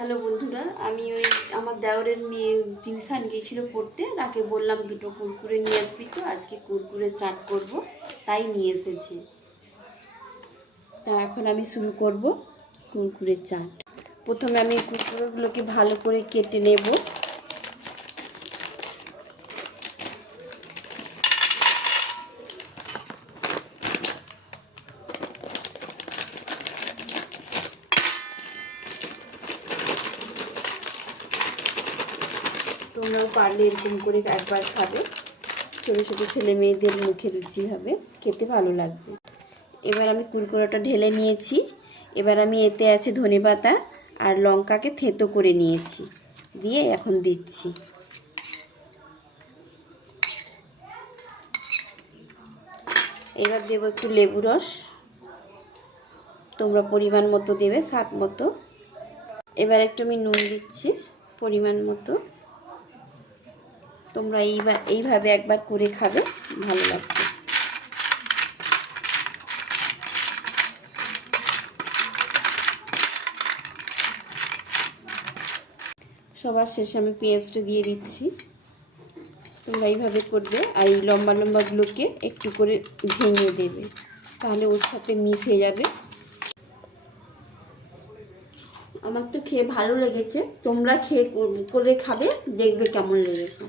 Hello বন্ধুরা, আমি ওই আমার দেওরের মেয়ে টিউশন গিয়েছিল পড়তে, তাকে বললাম দুটো কুরকুরে নিয়ে আসবি, তো আজকে কুরকুরে চাট করব, তাই নিয়ে এসেছি। তা এখন আমি শুরু করব কুরকুরের চাট। প্রথমে আমি কুরকুরেগুলোকে ভালো করে কেটে নেব। তোমরাও পারলে এরকম করে একবার খাবে, ছোটো ছোটো ছেলে মেয়েদের মুখে রুচি হবে, খেতে ভালো লাগবে। এবার আমি কুরকুরেটা ঢেলে নিয়েছি। এবার আমি এতে আছে ধনেপাতা আর লঙ্কাকে থেঁতো করে নিয়েছি, দিয়ে এখন দিচ্ছি। এবার দেবো একটু লেবু রস, তোমরা পরিমাণ মতো দেবে, স্বাদ মতো। এবার একটু আমি নুন দিচ্ছি পরিমাণ মতো। তোমরা এইভাবে একবার করে খাবে, ভালো লাগবে। সবার শেষে আমি পেঁয়াজটা দিয়ে দিচ্ছি। তোমরা এইভাবে করবে, আর এই লম্বা লম্বাগুলোকে একটু করে ভেঙে দেবে, তাহলে ওর সাথে মিশে যাবে। আমার তো খেয়ে ভালো লেগেছে, তোমরা খেয়ে করে খাবে, দেখবে কেমন লেগেছে।